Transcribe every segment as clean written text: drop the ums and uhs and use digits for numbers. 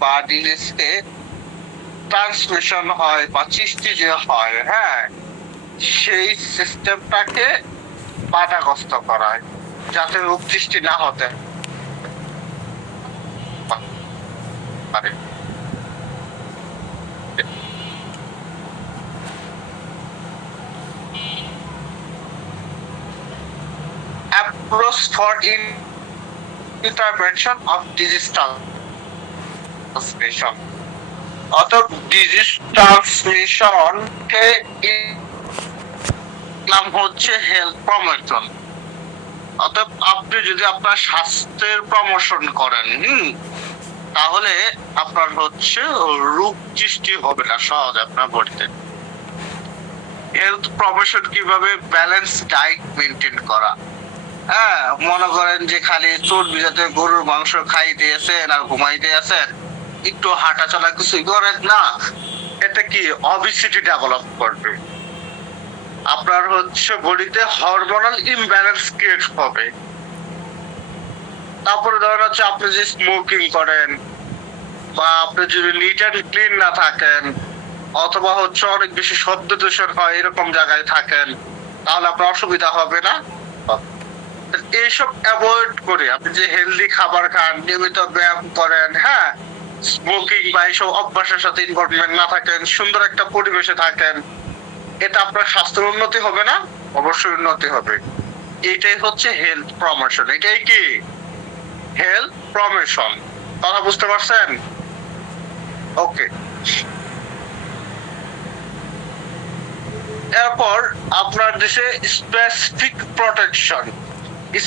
বা ডিজিজকে ট্রান্সমিশন হয় বা সৃষ্টি যে হয়, হ্যাঁ, সেই সিস্টেমটাকে বাধাগ্রস্ত করায় যাতে রোগ সৃষ্টি না হতে পারে। Approach for intervention of disease transmission. অর্থাৎ ডিজিজ ট্রান্সমিশনকে নাম হচ্ছে হেলথ প্রমোশন। অর্থাৎ আপনি যদি আপনার স্বাস্থ্যের প্রমোশন করেন, তাহলে আপনার হচ্ছে রোগ সৃষ্টি হবে না সহজে আপনার বডিতে। হেলথ প্রমোশন কিভাবে? ব্যালেন্স ডায়েট মেনটেন করা। হ্যাঁ, মনে করেন যে খালি চর্বি জাতীয় গরুর মাংস খাইতে আছেন আর ঘুমাইতে আছেন, একটু হাঁটা চলা কিছুই করেন না, এটা কি অবিসিটি ডেভেলপ করবে। আপনার হচ্ছে বডিতে হরমোনাল ইমব্যালেন্স ক্রিয়েট হবে। তারপরে ধরেন হচ্ছে আপনি যে স্মোকিং করেন বা আপনি যদি নিট অ্যান্ড ক্লিন না থাকেন, অথবা হচ্ছে অনেক বেশি শব্দ দূষণ হয় এরকম জায়গায় থাকেন, তাহলে আপনার অসুবিধা হবে না। এইসব অ্যাভয়েড করে আপনি যে হেলদি খাবার খান, নিয়মিত ব্যায়াম করেন, হ্যাঁ, স্মোকিং বা এইসব অভ্যাসের সাথে ইনভলভমেন্ট না থাকেন, সুন্দর একটা পরিবেশে থাকেন, এটা আপনার স্বাস্থ্যের উন্নতি হবে না? অবশ্যই উন্নতি হবে। এইটাই হচ্ছে হেলথ প্রমোশন। এটাই কি হেলথ প্রমোশন। কথা বুঝতে পারছেন? ওকে। এরপর আপনার দেশে স্পেসিফিক প্রোটেকশন।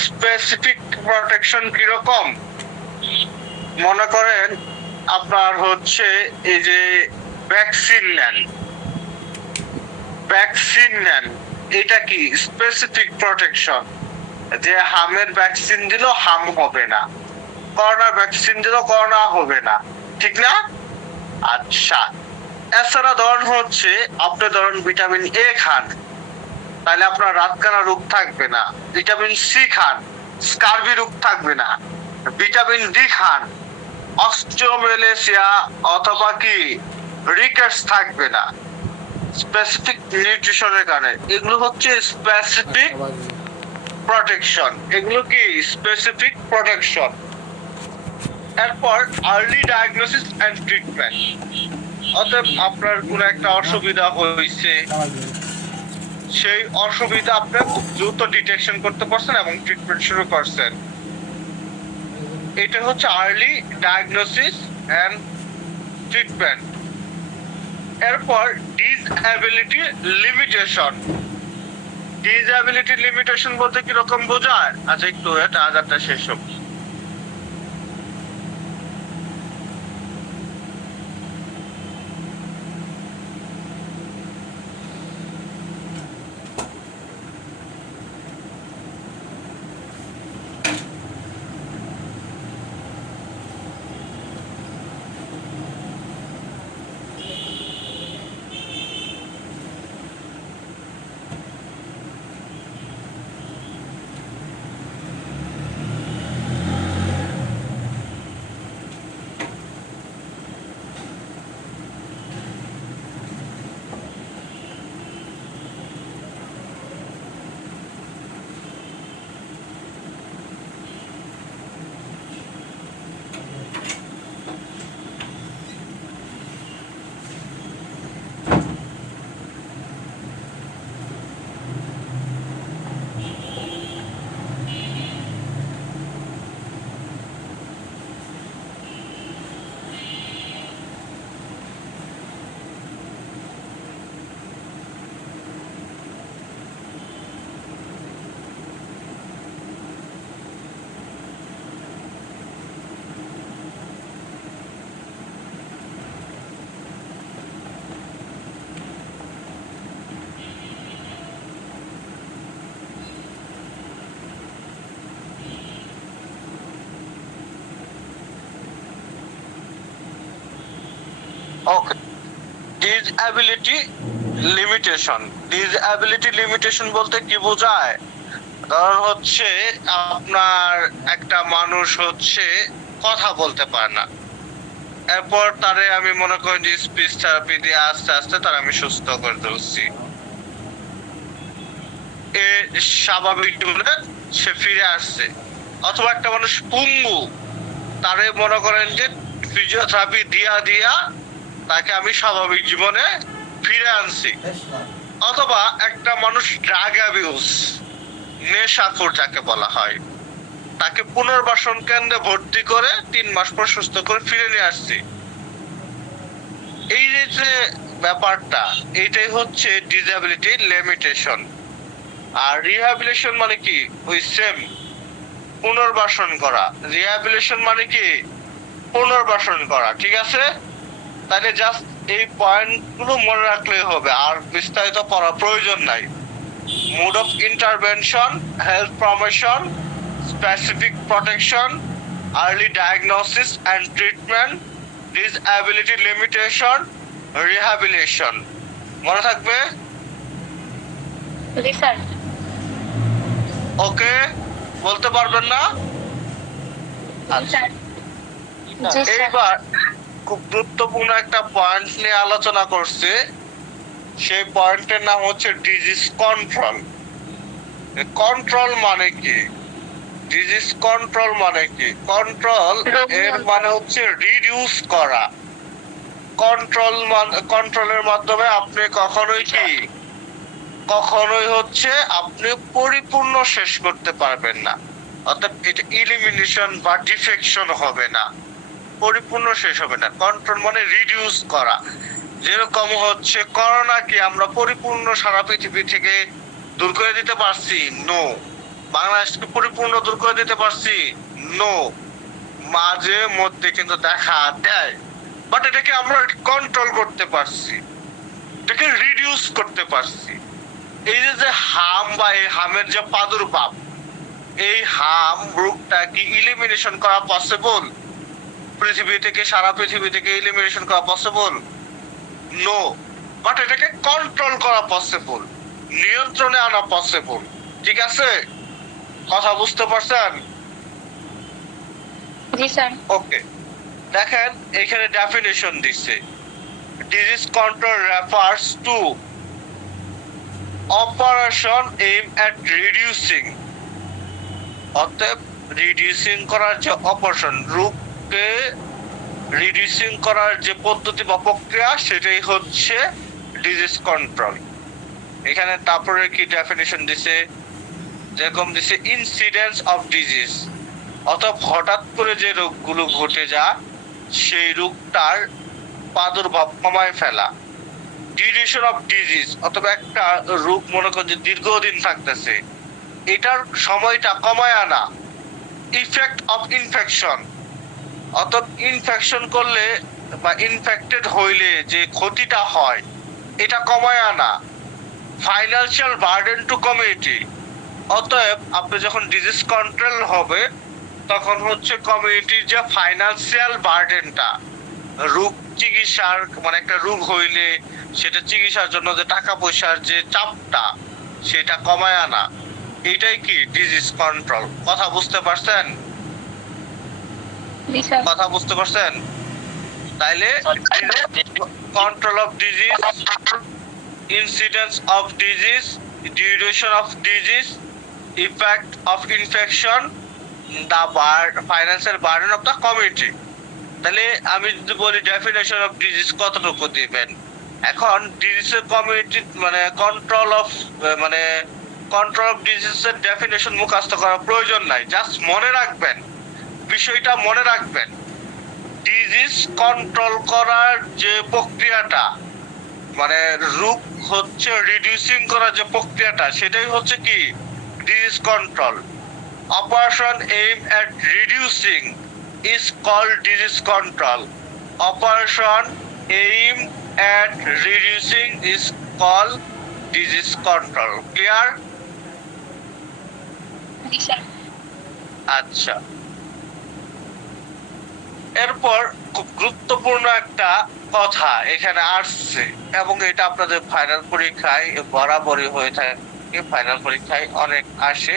স্পেসিফিক প্রোটেকশন কিরকম? মনে করেন আপনার হচ্ছে এই যে ভ্যাকসিন নেন, এটা কি স্পেসিফিক প্রোটেকশন। যে হামের ভ্যাকসিন দিল হাম হবে না, করোনা ভ্যাকসিন দিল করোনা হবে না, ঠিক না? আচ্ছা, এছাড়া ধরুন হচ্ছে আপনি ধরুন ভিটামিন এ খান, তাহলে আপনার রাতকানা রোগ থাকবে না। ভিটামিন সি খান, স্কারবি রোগ থাকবে না। ভিটামিন ডি খান, অস্টিওমেলেসিয়া অথবা কি রিকেটস থাকবে না। স্পেসিফিক নিউট্রিশনের কারণে এগুলো হচ্ছে স্পেসিফিক প্রোটেকশন। এগুলো কি স্পেসিফিক প্রোটেকশন। এরপর আর্লি ডায়াগনোসিস এন্ড ট্রিটমেন্ট। অতএব আপনার কোনো একটা অসুবিধা হয়েছে, সেই অসুবিধা আপনি খুব দ্রুত ডিটেকশন করতে পারছেন এবং ট্রিটমেন্ট শুরু করছেন। এটা হচ্ছে আর্লি ডায়াগনোসিস এন্ড ট্রিটমেন্ট। এরপর ডিসএবিলিটি লিমিটেশন। ডিসএবিলিটি লিমিটেশন বলতে কিরকম বোঝায়? আচ্ছা, একটু এটা আজারটা শেষ হোক। ওকে, ডিসএবিলিটি লিমিটেশন। ডিসএবিলিটি লিমিটেশন বলতে কি বোঝায়? ধর হচ্ছে আপনার একটা মানুষ হচ্ছে কথা বলতে পারে না, এরপর তারে আমি মনে করি যে স্পিচ থেরাপি দিয়ে আস্তে আস্তে তার আমি সুস্থ করে তুলছি। এ স্বাভাবিক জীবনে সে ফিরে আসছে। অথবা একটা মানুষ পঙ্গু, তারে মনে করেন যে ফিজিওথেরাপি দিয়া দিয়া তাকে আমি স্বাভাবিক জীবনে ফিরে আনছি। অথবা একটা মানুষ ড্রাগ অ্যাবিউজ, নেশাখোর যাকে বলা হয়, তাকে পুনর্বাসন কেন্দ্রে ভর্তি করে 3 মাস পর সুস্থ করে ফিরে নিয়ে আসছি। এই যে ব্যাপারটা, এইটাই হচ্ছে ডিসএবিলিটি লিমিটেশন। আর রিহ্যাবিলিটেশন মানে কি? ওই সেম, পুনর্বাসন করা। রিহ্যাবিলিটেশন মানে কি? পুনর্বাসন করা। ঠিক আছে? তাহলে জাস্ট এই পয়েন্টগুলো মনে রাখলেই হবে, আর বিস্তারিত পড়ার প্রয়োজন নাই। Mode of intervention, health promotion, specific protection, early diagnosis and treatment, disability limitation, rehabilitation. মনে থাকবে? জি স্যার। ওকে, বলতে পারবেন না? এইবার খুব গুরুত্বপূর্ণ একটা পয়েন্ট নিয়ে আলোচনা করছে। সেই পয়েন্টের নাম হচ্ছে ডিজিজ কন্ট্রোল। কন্ট্রোল মানে কি? ডিজিজ কন্ট্রোল মানে কি? কন্ট্রোল এর মানে হচ্ছে রিডিউস করা। কন্ট্রোলের মাধ্যমে আপনি কখনোই হচ্ছে আপনি পরিপূর্ণ শেষ করতে পারবেন না। অর্থাৎ এটা ইলিমিনেশন বা ডিফেকশন হবে না, পরিপূর্ণ শেষ হবে না। কন্ট্রোল মানে রিডিউস করা। যেরকম হচ্ছে করোনা কি আমরা পরিপূর্ণ সারা পৃথিবী থেকে দূর করে দিতে পারছি? নো। বাংলাদেশকে পরিপূর্ণ দূর করে দিতে পারছি? নো। মাঝে মধ্যে কিন্তু দেখা দেয়, বাট এটাকে আমরা কন্ট্রোল করতে পারছি, এটাকে রিডিউস করতে পারছি। এই যে হাম বা এই হামের যে প্রাদুর্ভাব, এই হাম রোগটা কি ইলিমিনেশন করা পসিবল? সারা পৃথিবী থেকে ইলিমিনেশন করা পসিবল? নো। বাট এটাকে কন্ট্রোল করা পসিবল, নিয়ন্ত্রণে আনা পসিবল। ঠিক আছে? কথা বুঝতে পারছেন? জি স্যার। ওকে, দেখেন এখানে ডেফিনিশন দিচ্ছে। Disease control refers to operation aim at reducing, অতএব রিডিউসিং করার যে অপারেশন, রোগকে রিডিউসিং করার যে পদ্ধতি বা প্রক্রিয়া, সেটাই হচ্ছে ডিজিজ কন্ট্রোল। এখানে তারপরে কি ডেফিনিশন দিছে? যেরকম দিছে ইনসিডেন্স অফ ডিজিজ, অর্থাৎ হঠাৎ করে যে রোগগুলো ঘটে যায় সেই রোগটার প্রাদুর্ভাব কমায় ফেলা। ডিউরেশন অফ ডিজিজ, অথবা একটা রোগ মনে করেন যে দীর্ঘদিন থাকতেছে, এটার সময়টা কমায় আনা। ইফেক্ট অফ ইনফেকশন, অর্থাৎ ইনফেকশন করলে বা ইনফেক্টেড হইলে যে ক্ষতিটা হয় এটা কমায় আনা। ফাইন্যান্সিয়াল বার্ডেন টু কমিউনিটি, অতএব আপনি যখন ডিজিজ কন্ট্রোল হবে তখন হচ্ছে কমিউনিটির যে ফাইন্যান্সিয়াল বার্ডেনটা, রোগ চিকিৎসার মানে একটা রোগ হইলে সেটা চিকিৎসার জন্য যে টাকা পয়সার যে চাপটা, সেটা কমায় আনা। এটাই কি ডিজিজ কন্ট্রোল। কথা বুঝতে পারছেন? কথা বুঝতে পারছেন? তাইলে control of disease, incidence of disease, duration of disease, effect of infection, the financial burden of the community. তাহলে আমি যদি বলি ডেফিনেশন অফ ডিজিজ কতটুকু দিবেন? এখন ডিজিজের কমিউনিটি মানে কন্ট্রোল অফ ডিজিজের ডেফিনেশন মুখস্থ করার প্রয়োজন নাই, জাস্ট মনে রাখবেন, বিষয়টা মনে রাখবেন। ডিজিজ কন্ট্রোল করার যে প্রক্রিয়াটা, মানে রোগ হচ্ছে রিডিউসিং করার যে প্রক্রিয়াটা, সেটাই হচ্ছে কি disease control. Operation aim at reducing is called disease control. Operation aimed at reducing is called disease control. Clear? আচ্ছা, এরপর খুব গুরুত্বপূর্ণ একটা কথা এখানে আসছে, এবং এটা আপনাদের ফাইনাল পরীক্ষায় বরাবরই হয়ে থাকে, ফাইনাল পরীক্ষায় অনেক আসে,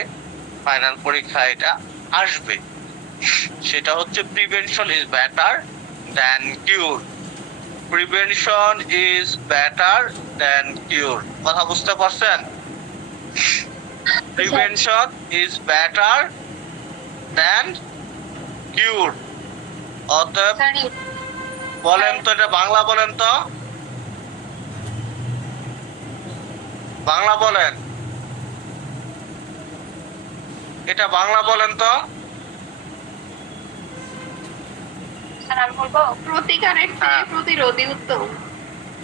ফাইনাল পরীক্ষায় এটা আসবে। সেটা হচ্ছে prevention is better than cure. Prevention is better than cure. কথা বুঝতে পারছেন? Prevention is better than cure. অতএব বলেন তো, এটা বাংলা বলেন তো, বাংলা বলেন, এটা বাংলা বলেন তো। প্রতিকারের থেকে প্রতিরোধী উত্তম।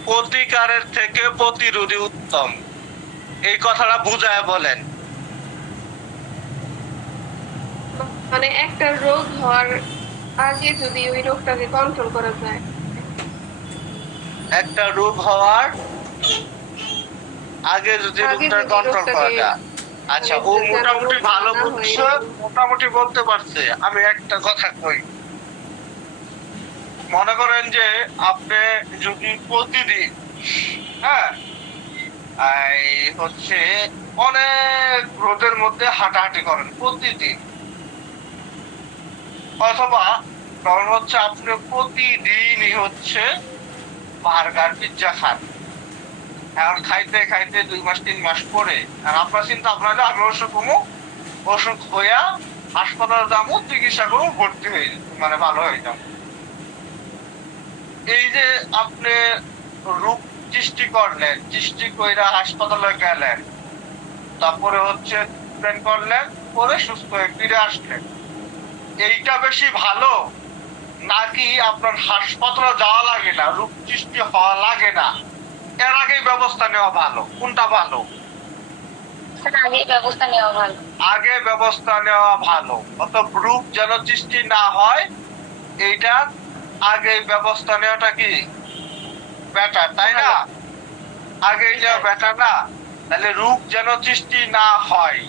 প্রতিকারের থেকে প্রতিরোধী উত্তম, এই কথাটা বুঝায় বলেন। মানে একটা রোগ হওয়ার আগে যদি ওই রোগটাকে কন্ট্রোল করা যায়, একটা রোগ হওয়ার আগে যদি রোগটা কন্ট্রোল করা যায়। আচ্ছা, ও মোটামুটি ভালো বুঝছে, মোটামুটি বলতে পারছে। আমি একটা কথা কই, মনে করেন যে আপনি যদি প্রতিদিন হচ্ছে অনেক রোদের মধ্যে হাঁটাহাঁটি করেন প্রতিদিন, অথবা কারণ হচ্ছে আপনি প্রতিদিনই হচ্ছে বার্গার পিৎজা খান, এখন খাইতে খাইতে 2 মাস 3 মাস পরে আর আপনার চিন্তা আপনার আমি অসুখ হইয়া হাসপাতালে যাবো, চিকিৎসা করবো, ভর্তি হয়ে মানে ভালো হয়ে যাবো। এই যে আপনি রোগ সৃষ্টি করলেন, সৃষ্টি কইরা হাসপাতালে গেলেন, তারপরে হচ্ছে ট্রিটমেন্ট করলেন, পরে সুস্থ হয়ে ফিরে আসলেন, এইটা বেশি ভালো নাকি আপনার হাসপাতালে যাওয়া লাগে না, রোগ সৃষ্টি হওয়া লাগে না, এর আগেই ব্যবস্থা নেওয়া ভালো? কোনটা ভালো? আগে ব্যবস্থা নেওয়া ভালো। আগে ব্যবস্থা নেওয়া ভালো, অত রোগ যেন সৃষ্টি না হয়, এইটা আগে ব্যবস্থা নেওয়াটা কি বেটার, তাই না? আগেই যাওয়া বেটার না? তাহলে রোগ যেন সৃষ্টি না হয়,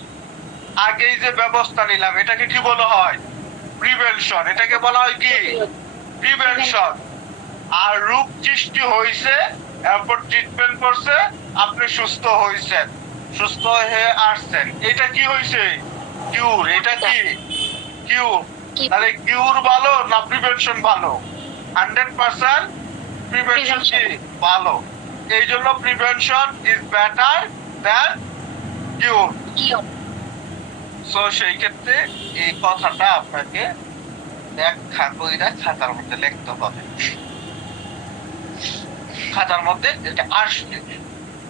আগেই যে ব্যবস্থা নিলাম, এটাকে কি বলা হয়? প্রিভেনশন। এটাকে বলা হয় কি? প্রিভেনশন। আর রোগ সৃষ্টি হয়েছে, এরপর ট্রিটমেন্ট করছে, আপনি সুস্থ হয়েছেন, সুস্থ হয়ে আসছেন, এটা কি হয়েছে? কিউর। এটা কি কিউর? তাহলে কিউর ভালো না প্রিভেনশন ভালো? 100% প্রিভেনশন কি ভালো। এই জন্য prevention is better than cure. So সেই ক্ষেত্রে এই কথাটা আপনাকে ব্যাখ্যা কইরা খাতার মধ্যে লিখতে হবে, খাতার মধ্যে এটা আসবে,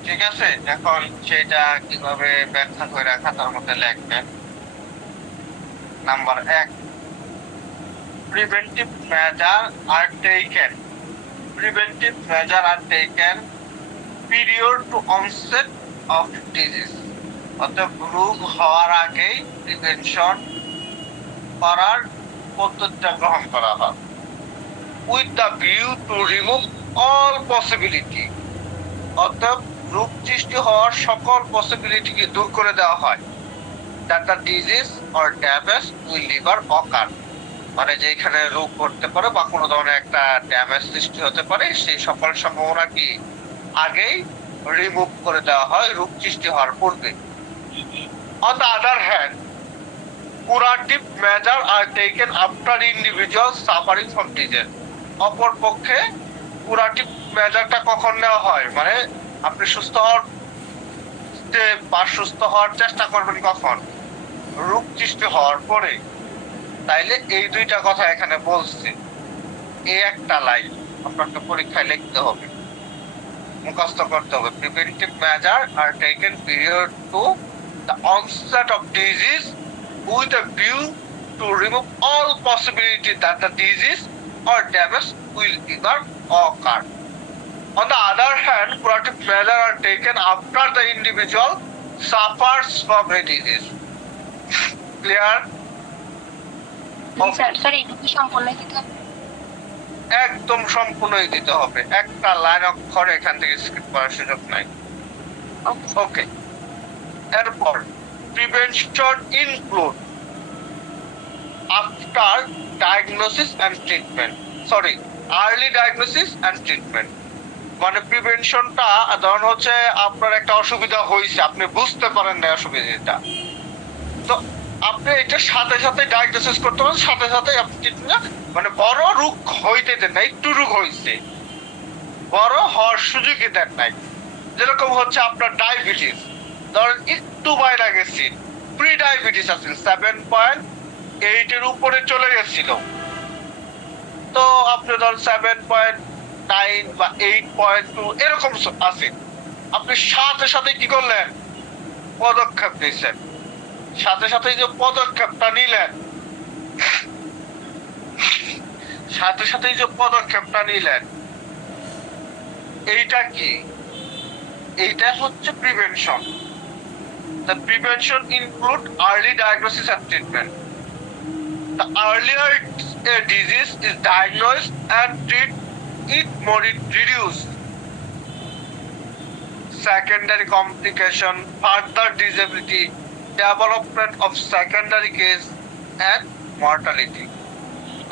ঠিক আছে? এখন সেটা কিভাবে ব্যাখ্যা কইরা খাতার মধ্যে লিখবেন? Number 1, preventive measure are taken. Preventive measure are taken period to onset of disease, অর্থাৎ রোগ হওয়ার আগেই প্রিভেনশন করার পদ্ধতিটা গ্রহণ করা হয়, with the view to remove all possibility, অর্থাৎ রোগ সৃষ্টি হওয়ার সকল পসিবিলিটিকে দূর করে দেওয়া হয়, that the disease or damage will never occur, মানে যেখানে রোগ করতে পারে বা কোনো ধরনের একটা ড্যামেজ সৃষ্টি হতে পারে, সেই সকল সম্ভাবনা কি আগেই রিমুভ করে দেওয়া হয় রোগ সৃষ্টি হওয়ার পূর্বে। On the other hand, curative measures are taken after individuals suffering from disease. অপর পক্ষে কুরাটিভ মেজারটা কখন নেওয়া হয়, মানে আপনি সুস্থ হওয়ার বা সুস্থ হওয়ার চেষ্টা করবেন কখন? রোগ সৃষ্টি হওয়ার পরে। তাইলে এই দুইটা কথা এখানে বলছে, এই একটা লাইন আপনাকে পরীক্ষায় লিখতে হবে, মুখস্থ করতে হবে। Preventive measure are taken period to the onset of disease with a view to remove all possibility that the disease or damage will either occur. On the other hand, curative measures are taken after the individual suffers from a disease. Clear? একদম সম্পূর্ণই দিতে হবে, একটা line অক্ষর এখান থেকে skip করার সুযোগ নাই। ওকে, এরপর prevention include after diagnosis and treatment, sorry early diagnosis and treatment, মানে প্রিভেনশনটা ধরুন হচ্ছে আপনার একটা অসুবিধা হয়েছে, আপনি বুঝতে পারেন না অসুবিধাটা, তো আপনি এটা সাথে সাথে ডায়াগনোসিস করতে পারেন, সাথে সাথে আপনি ট্রিটমেন্ট মানে বড় রোগ হইতে দেন না, একটু রোগ হইছে, বড় হওয়ার সুযোগই দেন নাই। যেরকম হচ্ছে আপনার ডায়াবেটিস, ধরেন একটু বাইরে গেছি, প্রি ডায়াবেটিস আছে 7.8 এর উপরে চলে গেছিল, তো আপনি ধরেন 7.9 বা 8.2 এরকম আছে, আপনি সাথে সাথে কি করলেন, পদক্ষেপ নিয়েছেন, সাথে সাথে যে পদক্ষেপটা নিলেন, সাথে সাথে যে পদক্ষেপটা নিলেন, এইটা কি, এইটা হচ্ছে prevention. The prevention include early diagnosis and treatment. The earlier a disease is diagnosed and treated, it more it reduce secondary complication, further disability, development of secondary case and mortality.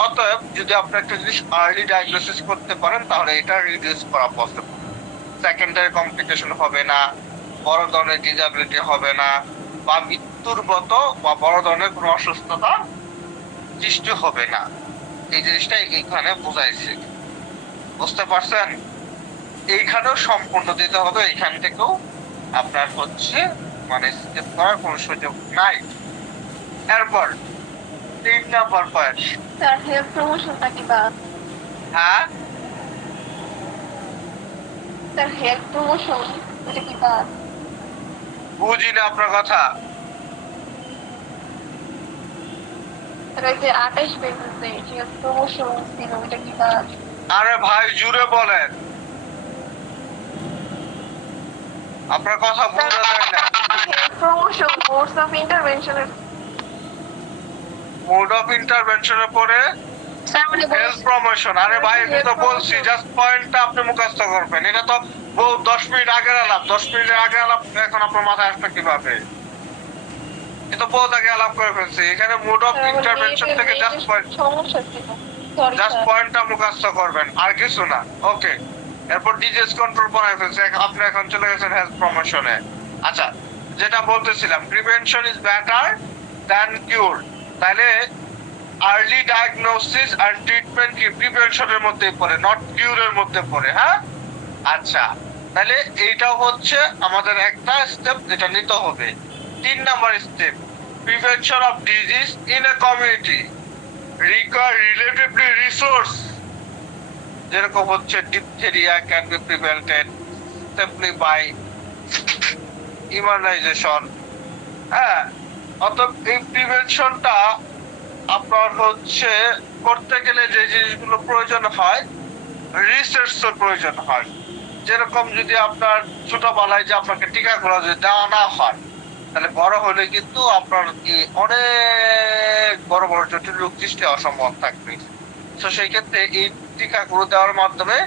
অতএব যদি আপনি একটা জিনিস আর্লি ডায়াগনোসিস করতে পারেন তাহলে এটা reduce করা পসিবল, সেকেন্ডারি কমপ্লিকেশন হবে না, বড় ধরনের ডিসএবিলিটি হবে না, বা মৃত্যুর মতো বা বড় ধরনের কোনো অসুস্থতা সৃষ্টি হবে না। এই জিনিসটা এইখানে বোঝাইছে, বুঝতে পারছেন? এইখানেও সম্পূর্ণ দিতে হবে, এইখান থেকেও আপনার হচ্ছে মানে স্কিপ করার কোনো সুযোগ নাই। এরপর 3 নাম্বার পয়েন্ট, স্যার হেলথ প্রমোশনটা কি বা হ্যাঁ স্যার হেলথ প্রমোশন এটা কি বা বুঝি না আপনার কথা। স্যার ওই যে 28 পেজেতে হেলথ প্রমোশন ছিল ওটা কি বা আরে ভাই জুড়ে বলেন, আপনার কথা বোঝা যায় না। হেলথ প্রমোশন মোডস অফ ইন্টারভেনশনের মোড অফ ইন্টারভেনশনের পরে স্যার মানে হেলথ প্রমোশন। আরে ভাই আমি তো বলছি জাস্ট পয়েন্টটা আপনি মুখস্থ করবেন, এটা তো 10 মিনিট আগের আলাপ, 10 মিনিটের আগে আলাপ এখন আপনার মাথায় আসবে কিভাবে? এটা বহুত আগে আলাপ করে ফেলছি, এখানে মোড অফ ইন্টারভেনশন থেকে জাস্ট সমস্যা ছিল সরি জাস্ট পয়েন্টটা মুখস্থ করবেন আর কিছু না। ওকে, এরপর ডিজিজ কন্ট্রোল বানাই ফেলছে, আপনি এখন চলে গেছেন হেলথ প্রমোশনে। আচ্ছা, যেটা বলতেছিলাম প্রিভেনশন ইজ বেটার দ্যান কিউর, তাহলে আর্লি ডায়াগনোসিস আর ট্রিটমেন্ট কি প্রিভেনশনের মধ্যে পড়ে, নট কিউরের মধ্যে পড়ে, হ্যাঁ? আচ্ছা, তাহলে এইটাও হচ্ছে আমাদের একটা স্টেপ যেটা নিতে হবে। 3 number step, prevention of disease in a community require relatively resource, যেরকম হচ্ছে diphtheria can be prevented simply by immunization, হ্যাঁ? অতএব এই প্রিভেনশনটা আপনার হচ্ছে করতে গেলে যে জিনিসগুলো প্রয়োজন হয়, রিসার্চের প্রয়োজন হয়। যেরকম যদি আপনার ছোটবেলায় যে আপনাকে টিকাগুলো যদি দেওয়া না হয়, তাহলে বড় হলে কিন্তু আপনার কি অনেক বড় বড় জটিল রোগ সৃষ্টি হওয়ার সম্ভাবনা থাকবে। তো সেই ক্ষেত্রে এই টিকাগুলো দেওয়ার মাধ্যমে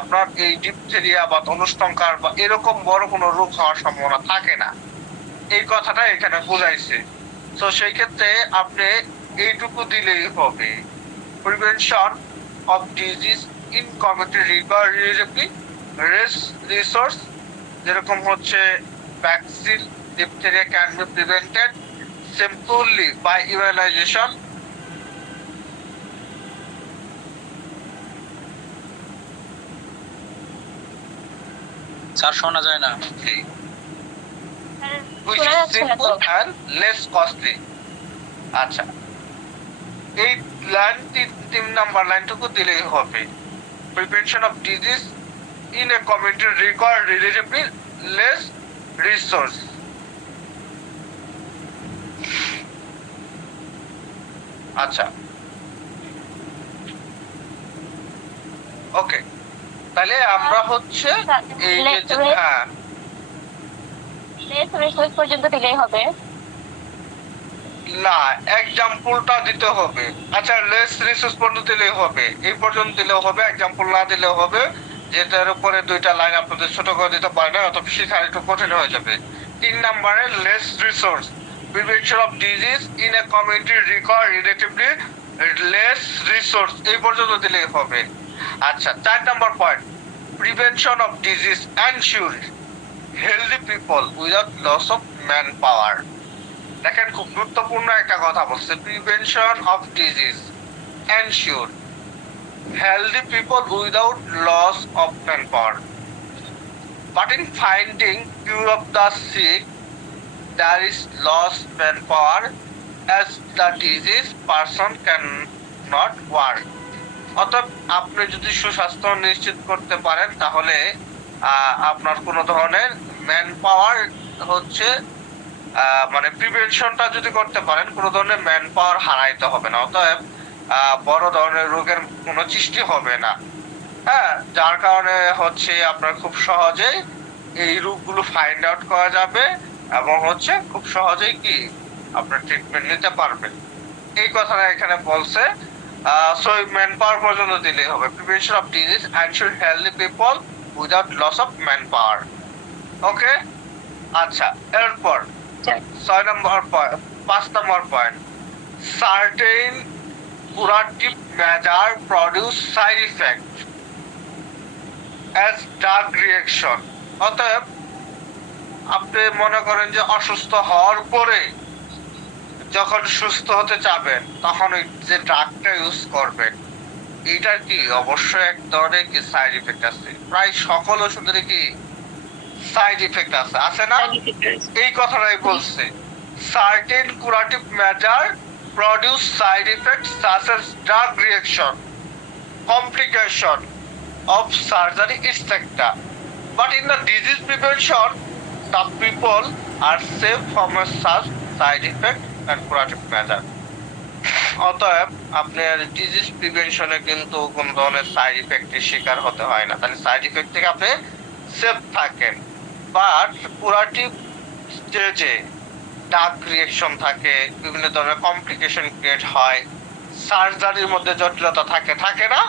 আপনার এই ডিপথেরিয়া বা ধনুষ্টঙ্কার বা এরকম বড় কোনো রোগ হওয়ার সম্ভাবনা থাকে না, এই কথাটা এখানে বোঝাইছে। তো সেই ক্ষেত্রে আপনি এইটুকু দিলেই হবে, prevention of disease in community recovery resource, যেরকম হচ্ছে vaccine, diphtheria can be prevented simply by immunization. Sir শোনা যায় না। Which is simple and less costly. আচ্ছা, এই লাইন 3 নাম্বার লাইনটুকু দিলেই হবে, prevention of disease in a community require relatively less resource. আচ্ছা, ওকে, তাহলে আমরা হচ্ছে এই যে হ্যাঁ লেস রিসোর্স পর্যন্ত দিলেই হবে। না, এক্সাম্পলটা দিতে হবে। আচ্ছা, লেস রিসোর্স পর্যন্ত দিলেই হবে, এই পর্যন্ত দিলেও হবে, এক্সাম্পল না দিলেও হবে, যেটার উপরে 2টা লাইন আপনাদের ছোট করে দিতে পারে না, অত শেখা একটু কঠিন হয়ে যাবে। 3 নম্বরে less resource, prevention of disease in a community require relatively less resource, এই পর্যন্ত দিলেই হবে। আচ্ছা, 4 নম্বর point, prevention of disease ensure healthy people without loss of man power. দেখেন খুব গুরুত্বপূর্ণ একটা কথা বলছে, prevention of disease ensure healthy people without loss of manpower. But in finding cure of the sick, there is lost manpower as the disease person cannot work. অতএব আপনি যদি সুস্বাস্থ্য নিশ্চিত করতে পারেন তাহলে আপনার কোনো ধরনের ম্যান পাওয়ার হচ্ছে মানে প্রিভেনশনটা যদি করতে পারেন কোনো ধরনের ম্যান পাওয়ার হারাইতে হবে না, অতএব বড় ধরনের রোগের কোনো সৃষ্টি হবে না। হ্যাঁ, যার কারণে হচ্ছে আপনার খুব সহজেই এই রোগগুলো ফাইন্ড আউট করা যাবে এবং হচ্ছে খুব সহজেই কি আপনার ট্রিটমেন্ট নিতে পারবেন। এই কথাটা এখানে বলছে। সো ম্যান পাওয়ার পর্যন্ত দিলেই হবে। Prevention of disease ensure healthy people without loss of man power. Okay, আচ্ছা, এরপর 5 number point, certain curative measure produce side effect as drug reaction। অতএব আপনি মনে করেন যে অসুস্থ হওয়ার পরে যখন সুস্থ হতে চাবেন তখন ওই যে ড্রাগটা ইউজ করবেন এটার কি অবশ্যই এক ধরনের কি সাইড ইফেক্ট আছে। প্রায় সকল ওষুধের কি সাইড ইফেক্ট আছে না? এই কথাটাই বলছে, certain curative measure produce side effects such as drug reaction, complication of surgery, etc. But in the disease prevention, the people are safe from such side effect and curative measure. অতএব আপনার disease প্রিভেনশনে কিন্তু কোন ধরনের side ইফেক্টের শিকার হতে হয় না, তাহলে সাইড ইফেক্ট থেকে আপনি সেফ থাকেন। বাট কুরাটিভ স্টেজে ডার্ক রিঅ্যাকশন থাকে, বিভিন্ন ধরনের কমপ্লিকেশন ক্রিয়েট হয়, সার্জারির মধ্যে জটিলতা থাকে না?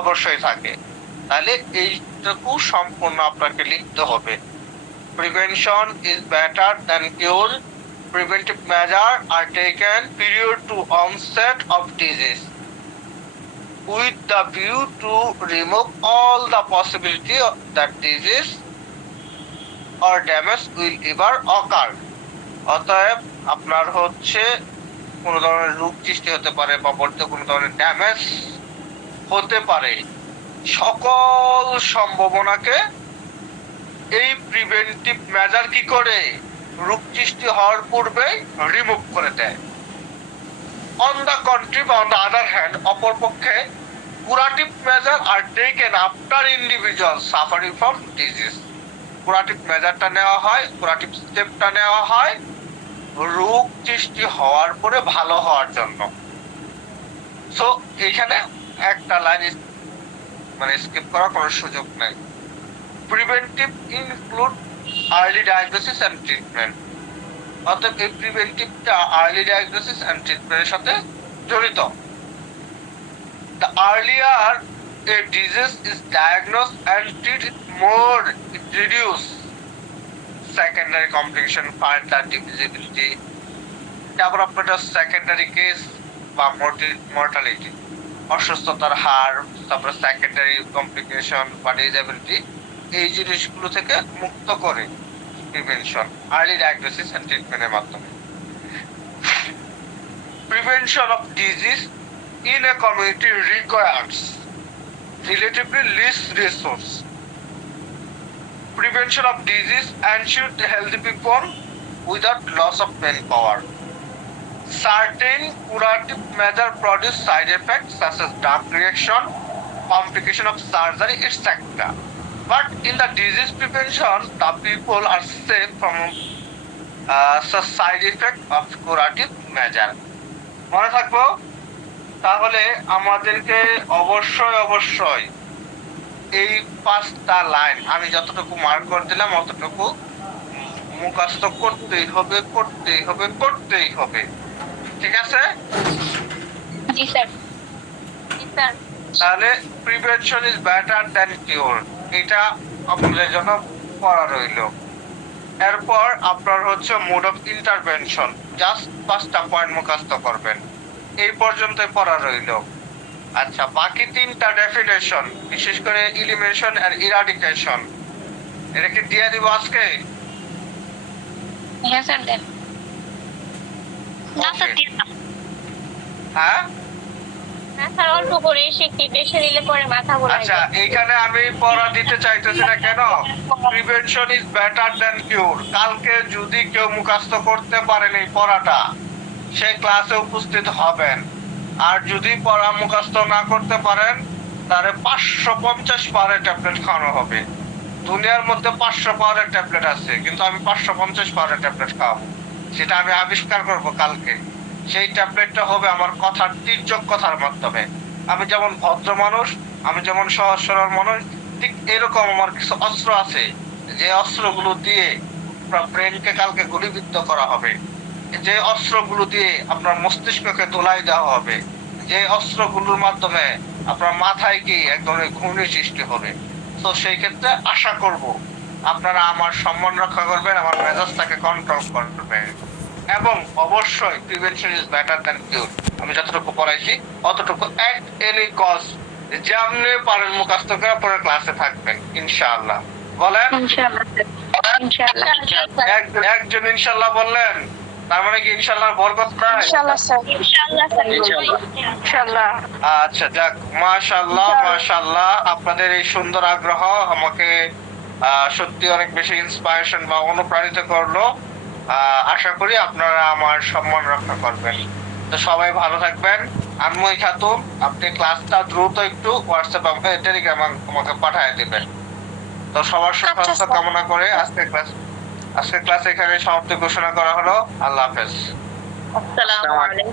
অবশ্যই থাকে। তাহলে এইটুকু সম্পূর্ণ আপনাকে লিখতে হবে। Prevention is better than cure, preventive measure are taken period to onset of disease with the view to remove all the possibility that disease or damage will ever occur. অতএব আপনার হচ্ছে কোনো ধরনের রোগ সৃষ্টি হতে পারে বা বলতে কোনো ধরনের ড্যামেজ হতে পারে, সকল সম্ভাবনাকে এই প্রিভেন্টিভ মেজার কি করে রোগ সৃষ্টি হওয়ার পূর্বে রিমুভ করে দেয়। অন দ্য কন্ট্রি বা অন দ্য আদার হ্যান্ড, অপরপক্ষে curative measure are taken after individual suffering from disease. Curative মেজারটা নেওয়া হয়, কুরাটিভ স্টেপটা নেওয়া হয় রোগ সৃষ্টি হওয়ার পরে ভালো হওয়ার জন্য। সো এইখানে একটা লাইন মানে স্কিপ করার কোনো সুযোগ নাই। Preventive include early diagnosis and treatment. অর্থাৎ এই প্রিভেন্টিভটা আর্লি ডায়াগনোসিস এন্ড ট্রিটমেন্টের সাথে জড়িত। The earlier a disease is diagnosed and treated more it reduce secondary complication, further disability, development secondary case বা mortality, অসুস্থতার হার, তারপরে সেকেন্ডারি কমপ্লিকেশন বা ডিসএবিলিটি, এই জিনিসগুলো থেকে মুক্ত করে প্রিভেনশন আর্লি ডায়াগনোসিস এন্ড ট্রিটমেন্টের মাধ্যমে। Prevention of disease in a community requires relatively least resource. Prevention of disease ensures healthy people without loss of manpower. Certain curative measures produce side effects such as drug reaction, complication of surgery, etc. But in the disease prevention, the people are safe from such side effect of curative measure. মনে থাকবো? তাহলে আমাদেরকে অবশ্যই এই 5টা line আমি যতটুকু mark করে দিলাম অতটুকু মুখস্থ করতেই হবে। ঠিক আছে? জি স্যার। তাহলে প্রিভেনশন ইজ বেটার দ্যান কিউর, এটা আপনাদের জন্য পড়া রইল। এরপর আপনার হচ্ছে মোড অফ ইন্টারভেনশন, জাস্ট 5টা পয়েন্ট মুখস্থ করবেন, এই পর্যন্তই পড়া রইল। আচ্ছা, বাকি 3টা ডেফিনেশন, বিশেষ করে ইলিমিনেশন আর ইরাডিকেশন, এটা কি দিয়ে দিব আজকে? হ্যাঁ স্যার দেন। না স্যার দিন না। হ্যাঁ, না স্যার, অল্প করে শিখি, বেশি দিলে পরে মাথা ঘোরায় আচ্ছা, যায়। এখানে আমি পড়া দিতে চাইতেছি না কেন? Prevention is better than cure. কালকে যদি কেউ মুখস্থ করতে পারেন এই পড়াটা, সে ক্লাসে উপস্থিত হবেন। আর যদি পড়া মুখস্থ না করতে পারেন, তাহলে 550 পাওয়ারের ট্যাবলেট খাওয়ানো হবে। দুনিয়ার মধ্যে 500 পাওয়ারের ট্যাবলেট আছে, কিন্তু আমি 550 পাওয়ারের ট্যাবলেট খাওয়াবো। সেটা আমি আবিষ্কার করব কালকে। সেই ট্যাবলেটটা হবে আমার কথার তির্যক কথার মাধ্যমে। আমি যেমন ভদ্র মানুষ, আমি যেমন সহজ সরল মানুষ, ঠিক এরকম আমার কিছু অস্ত্র আছে, যে অস্ত্রগুলো দিয়ে আপনার ব্রেনকে কালকে গুলিবিদ্ধ করা হবে, যে অস্ত্রগুলো দিয়ে আপনার মস্তিষ্ককে দোলাই দেওয়া হবে, যে অস্ত্রগুলোর মাধ্যমে আপনার মাথায় কি এক ধরনের ঘূর্ণি সৃষ্টি হবে। তো সেই ক্ষেত্রে আশা করব আপনারা আমার সম্মান রক্ষা করবেন, আমার মেজাজটাকে কন্ট্রোল করবেন, এবং অবশ্যই প্রিভেনশন ইজ বেটার দ্যান কিউর। আমি যতটুকু পড়াইছি অতটুকু এট এনি কস্ট যেমনি পারেন মুখস্থ করে পরে ক্লাসে থাকবেন ইনশাআল্লাহ। বলেন ইনশাআল্লাহ স্যার, ইনশাআল্লাহ। একজন ইনশাআল্লাহ বললেন, তার মানে কি ইনশাআল্লাহর বরকত নাই? ইনশাআল্লাহ স্যার। ইনশাআল্লাহ স্যার, ইনশাআল্লাহ। আচ্ছা, যাক, মাশাআল্লাহ মাশাআল্লাহ। আপনাদের এই সুন্দর আগ্রহ আমাকে সত্যি অনেক বেশি ইন্সপায়ারেশন বা অনুপ্রাণিত করলো। আশা করি আপনারা আমার সম্মান রক্ষা করবেন। তো সবাই ভালো থাকবেন। আনময় খাতুন, আপনি ক্লাসটা দ্রুত একটু হোয়াটসঅ্যাপ টেলিগ্রাম আমাকে পাঠিয়ে দিবেন। তো সবার সুস্বাস্থ্য কামনা করে আজকে ক্লাস এখানে সমাপ্তি ঘোষণা করা হলো। আল্লাহ হাফেজ। আসসালামু আলাইকুম।